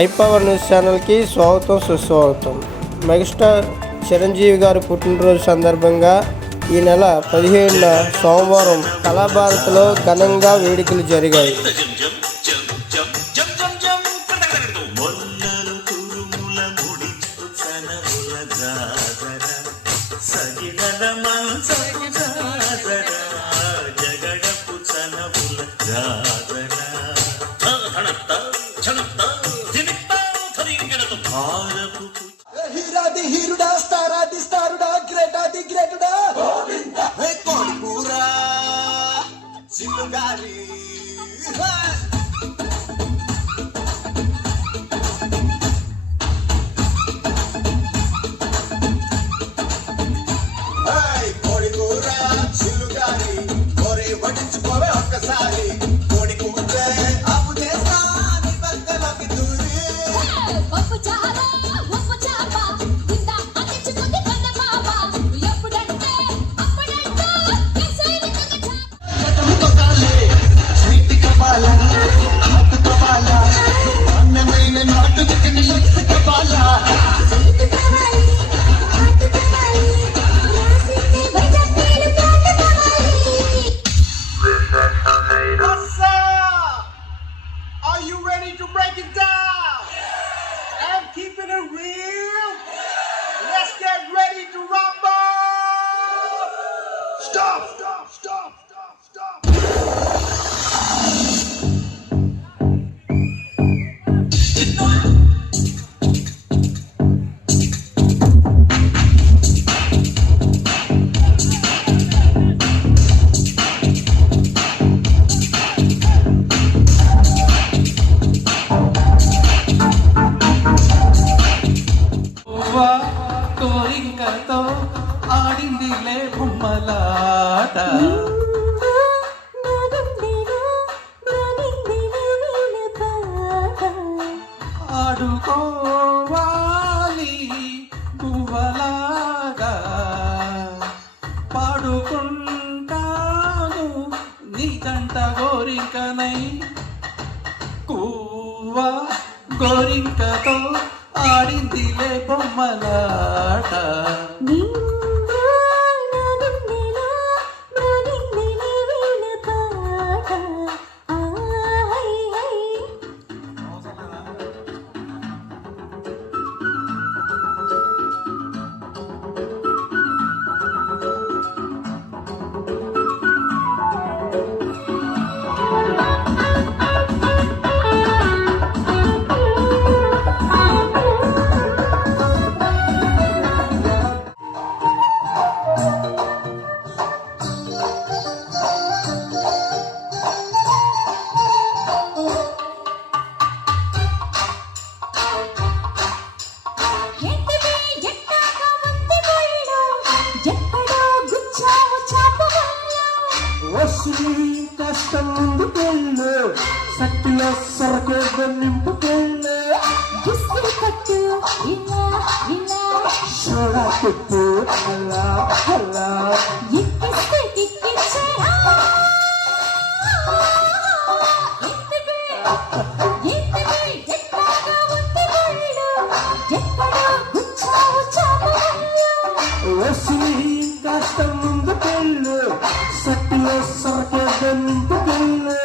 ఐపవర్ news ఛానల్కి స్వాగతం సుస్వాగతం. మెగాస్టార్ చిరంజీవి గారి పుట్టినరోజు సందర్భంగా ఈ నెల 17న సోమవారం కళాభారతిలో ఘనంగా వేడుకలు జరిగాయి. హీరుడా స్టారాది స్టారుడా గ్రేటాది గ్రేటుడా కోడికూరా సిల్లుగారి కోడికూర సిల్లుగారి కోరి వడ్డించుకోవే ఒక్కసారి కోడి కూర్చే అప్పు చేస్తా నీ భక్తలోకి దూరి Are you ready to break it down? I'm keeping it real. Let's get ready to rumble. Stop, stop, stop, stop, stop. కోరికతో ఆడిందిలే బొమ్మలాట ఆడుకోవాలి గువ్వలాగా పాడుకుంటాను నీ కంట గోరింకనై కువ్వా గోరింకతో ఆడిందిలే బొమ్మలాట. కష్టం ముందుకెళ్ళు సట్టులో సరకు నింపుకెళ్ళు సోడా కొట్టు అలా అలా కష్టం ముందుకెళ్ళు సట్టులో సరకు నింపుకెళ్ళు